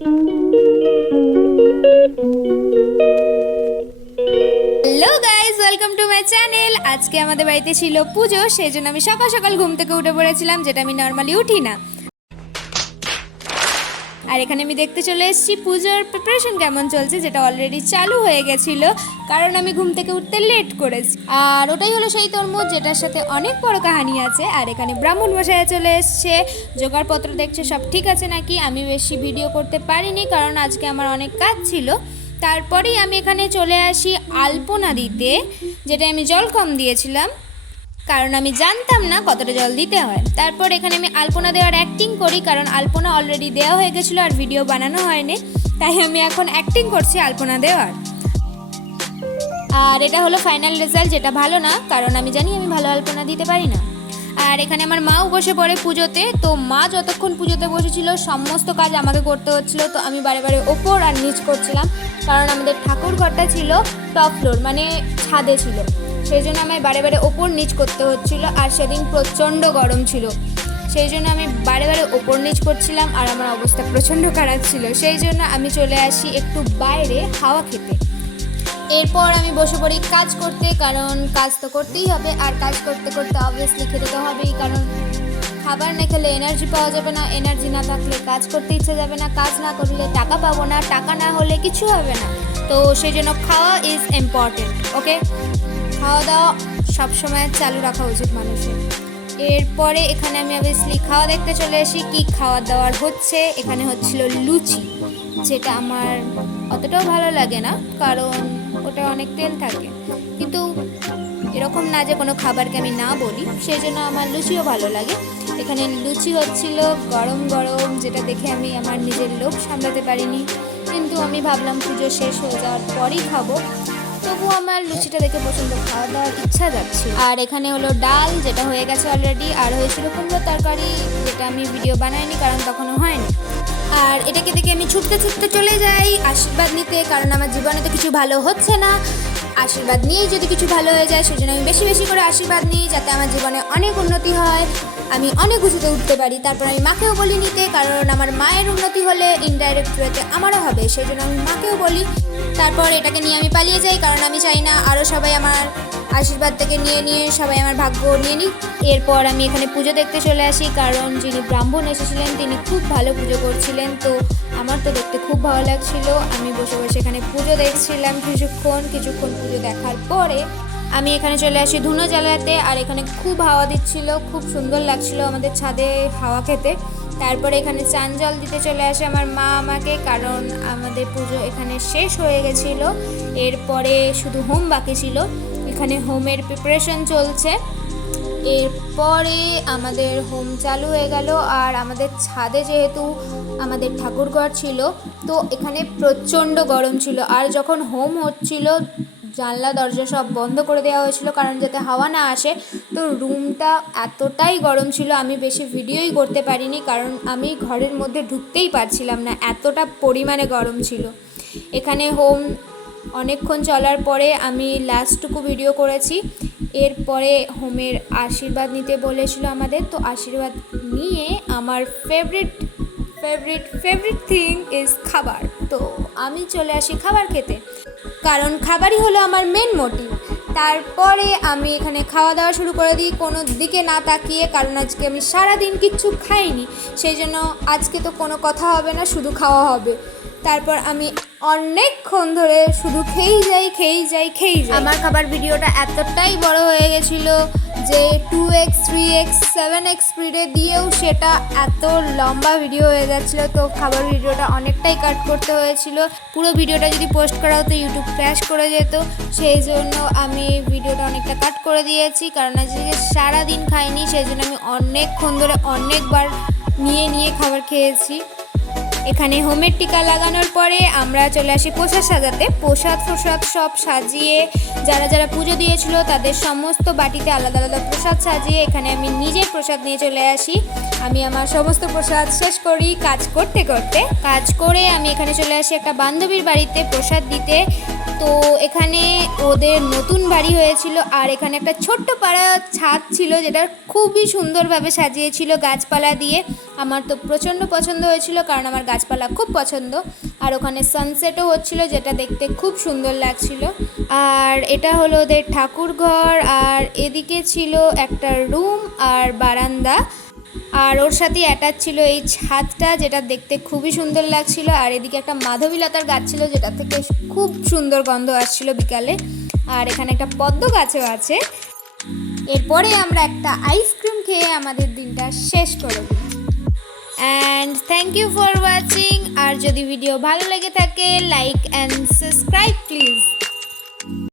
Hello guys, welcome to my channel. আজকে আমাদের বাড়িতে ছিল পুজো, সেই জন্য আমি সকাল সকাল ঘুম থেকে উঠে পড়েছিলাম, যেটা আমি নর্মালি উঠি না। আর এখানে আমি দেখতে চলে এসেছি পুজোর প্রিপারেশন কেমন চলছে, যেটা অলরেডি চালু হয়ে গেছিলো, কারণ আমি ঘুম থেকে উঠতে লেট করেছি। আর ওটাই হলো সেই তরমুজ, যেটার সাথে অনেক বড় কাহিনী আছে। আর এখানে ব্রাহ্মণ মশাই চলে এসছে, জোগাড়পত্র দেখছে সব ঠিক আছে নাকি। আমি বেশি ভিডিও করতে পারিনি, কারণ আজকে আমার অনেক কাজ ছিল। তারপরেই আমি এখানে চলে আসি আলপনা দিতে, যেটা আমি জল কম দিয়েছিলাম, কারণ আমি জানতাম না কতটা জল দিতে হয়। তারপর এখানে আমি আলপনা দেওয়ার অ্যাক্টিং করি, কারণ আলপনা অলরেডি দেওয়া হয়ে গেছিলো আর ভিডিও বানানো হয়নি, তাই আমি এখন অ্যাক্টিং করছি আলপনা দেওয়ার। আর এটা হলো ফাইনাল রেজাল্ট, যেটা ভালো না, কারণ আমি জানি আমি ভালো আলপনা দিতে পারি না। আর এখানে আমার মাও বসে পড়ে পুজোতে, তো মা যতক্ষণ পুজোতে বসেছিল সমস্ত কাজ আমাকে করতে হচ্ছিলো। তো আমি বারে বারে ওপর আর নিচ করছিলাম, কারণ আমাদের ঠাকুর ঘরটা ছিল টপ ফ্লোর, মানে ছাদে ছিল, সেই জন্য আমার বারে বারে ওপর নিচ করতে হচ্ছিলো। আর সেদিন প্রচণ্ড গরম ছিল, সেই জন্য আমি বারে বারে ওপর নিচ করছিলাম, আর আমার অবস্থা প্রচণ্ড খারাপ ছিল। সেই জন্য আমি চলে আসি একটু বাইরে হাওয়া খেতে। এরপর আমি বসে পড়ি কাজ করতে, কারণ কাজ তো করতেই হবে। আর কাজ করতে করতে অবভিয়াসলি খেতে তো হবেই, কারণ খাবার না খেলে এনার্জি পাওয়া যাবে না, এনার্জি না থাকলে কাজ করতে ইচ্ছে যাবে না, কাজ না করলে টাকা পাবো না, টাকা না হলে কিছু হবে না। তো সেই জন্য খাওয়া ইজ ইম্পর্টেন্ট। ওকে, খাওয়া দাওয়া সবসময় চালু রাখা উচিত মানুষের। এরপরে এখানে আমি অবভিয়াসলি খাওয়া দেখতে চলে আসি, কি খাওয়া দাওয়ার হচ্ছে। এখানে হচ্ছিল লুচি, যেটা আমার অতটাও ভালো লাগে না, কারণ ওটা অনেক তেল থাকে। কিন্তু এরকম না যে কোনো খাবারকে আমি না বলি, সেই জন্য আমার লুচিও ভালো লাগে। এখানে লুচি হচ্ছিল গরম গরম, যেটা দেখে আমি আমার নিজের লোভ সামলাতে পারিনি, কিন্তু আমি ভাবলাম পুজো শেষ হয়ে যাওয়ার পরই খাবো, তবু আমার লুচিটা দেখে প্রচণ্ড খাওয়া দাওয়ার ইচ্ছা যাচ্ছে। আর এখানে হলো ডাল, যেটা হয়ে গেছে অলরেডি, আর হয়েছিল কুমড়োর তরকারি, যেটা আমি ভিডিও বানাইনি কারণ তখনও হয়নি। আর এটাকে দেখে আমি ছুটতে ছুটতে চলে যাই আশীর্বাদ নিতে, কারণ আমার জীবনে তো কিছু ভালো হচ্ছে না। আশীর্বাদ নিয়েই যদি কিছু ভালো হয়ে যায়, সেজন্য আমি বেশি বেশি করে আশীর্বাদ নিই, যাতে আমার জীবনে অনেক উন্নতি হয়, আমি অনেক উঁচুতে উঠতে পারি। তারপর আমি মাকেও বলি নিতে, কারণ আমার মায়ের উন্নতি হলে ইনডাইরেক্ট ওয়েতে আমারও হবে, সেই জন্য আমি মাকেও বলি। তারপর এটাকে নিয়ে আমি পালিয়ে যাই, কারণ আমি চাই না আরও সবাই আমার আশীর্বাদ থেকে নিয়ে সবাই আমার ভাগ্য নিয়ে নিই। এরপর আমি এখানে পুজো দেখতে চলে আসি, কারণ যিনি ব্রাহ্মণ এসেছিলেন তিনি খুব ভালো পুজো করছিলেন, তো আমার তো দেখতে খুব ভালো লাগছিল। আমি বসে বসে এখানে পুজো দেখছিলাম কিছুক্ষণ পুজো দেখার পরে আমি এখানে চলে আসি ধুনো জ্বালাতে। আর এখানে খুব হাওয়া দিচ্ছিল, খুব সুন্দর লাগছিল আমাদের ছাদে হাওয়া খেতে। তারপরে এখানে চান জল দিতে চলে আসে আমার মা আমাকে, কারণ আমাদের পুজো এখানে শেষ হয়ে গেছিলো, এরপরে শুধু হোম বাকি ছিল। এখানে হোমের প্রিপারেশন চলছে। এরপরে আমাদের হোম চালু হয়ে গেল। আর আমাদের ছাদে যেহেতু আমাদের ঠাকুরঘর ছিল, তো এখানে প্রচণ্ড গরম ছিল। আর যখন হোম হচ্ছিল, জানলা দরজা সব বন্ধ করে দেওয়া হয়েছিল, কারণ যাতে হাওয়া না আসে। তো রুমটা এতটাই গরম ছিল, আমি বেশি ভিডিওই করতে পারিনি, কারণ আমি ঘরের মধ্যে ঢুকতেই পারছিলাম না, এতটা পরিমাণে গরম ছিল। এখানে হোম অনেকক্ষণ চলার পরে আমি লাস্টটুকু ভিডিও করেছি। এরপরে হোমের আশীর্বাদ নিতে বলেছিল আমাদের, তো আশীর্বাদ নিয়ে আমার ফেভারিট থিং ইজ খাবার। তো আমি চলে আসি খাবার খেতে, কারণ খাবারই হলো আমার মেন মোটিভ। তারপরে আমি এখানে খাওয়া দাওয়া শুরু করে দিই, কোনো দিকে না তাকিয়ে, কারণ আজকে আমি সারাদিন কিচ্ছু খাইনি, সেই জন্য আজকে তো কোনো কথা হবে না, শুধু খাওয়া হবে। তারপর আমি অনেকক্ষণ ধরে শুধু খেয়েই যাই। আমার খাবার ভিডিওটা এতটাই বড় হয়ে গেছিলো যে 2x 3x 7x স্পিডে দিয়েও সেটা এত লম্বা ভিডিও হয়ে যাচ্ছিলো, তো খাবার ভিডিওটা অনেকটাই কাট করতে হয়েছিল। পুরো ভিডিওটা যদি পোস্ট করা হতো ইউটিউব ক্র্যাশ করে যেত, সেই জন্য আমি ভিডিওটা অনেকটা কাট করে দিয়েছি, কারণ আজকে সারাদিন খাইনি, সেই জন্য আমি অনেকক্ষণ ধরে অনেকবার নিয়ে খাবার খেয়েছি। এখানে হোমের টিকা লাগানোর পরে আমরা চলে আসি প্রসাদ সাজাতে। প্রসাদ সব সাজিয়ে যারা পুজো দিয়েছিল তাদের সমস্ত বাটিতে আলাদা আলাদা প্রসাদ সাজিয়ে এখানে আমি নিজের প্রসাদ নিয়ে চলে আসি। আমি আমার সমস্ত প্রসাদ শেষ করি কাজ করে আমি এখানে চলে আসি একটা বান্ধবীর বাড়িতে প্রসাদ দিতে। তো এখানে ওদের নতুন বাড়ি হয়েছিল, আর এখানে একটা ছোট্ট পাড়া ছাদ ছিল যেটা খুবই সুন্দরভাবে সাজিয়েছিল গাছপালা দিয়ে। আমার তো প্রচণ্ড পছন্দ হয়েছিল, কারণ আমার গাছপালা খুব পছন্দ। আর ওখানে সানসেটও হচ্ছিল, যেটা দেখতে খুব সুন্দর লাগছিল। আর এটা হলো ওদের ঠাকুর ঘর, আর এদিকে ছিল একটা রুম আর বারান্দা, আর ওর সাথে অ্যাটাচ ছিল এই ছাদটা, যেটা দেখতে খুবই সুন্দর লাগছিল। আর এদিকে একটা মাধবীলতার গাছ ছিল, যেটা থেকে খুব সুন্দর গন্ধ আসছিল বিকালে। আর এখানে একটা পদ্ম গাছও আছে। এরপরে আমরা একটা আইসক্রিম খেয়ে আমাদের দিনটা শেষ করব। And thank you for watching. আর যদি ভিডিও ভালো লেগে থাকে, লাইক অ্যান্ড সাবস্ক্রাইব প্লিজ।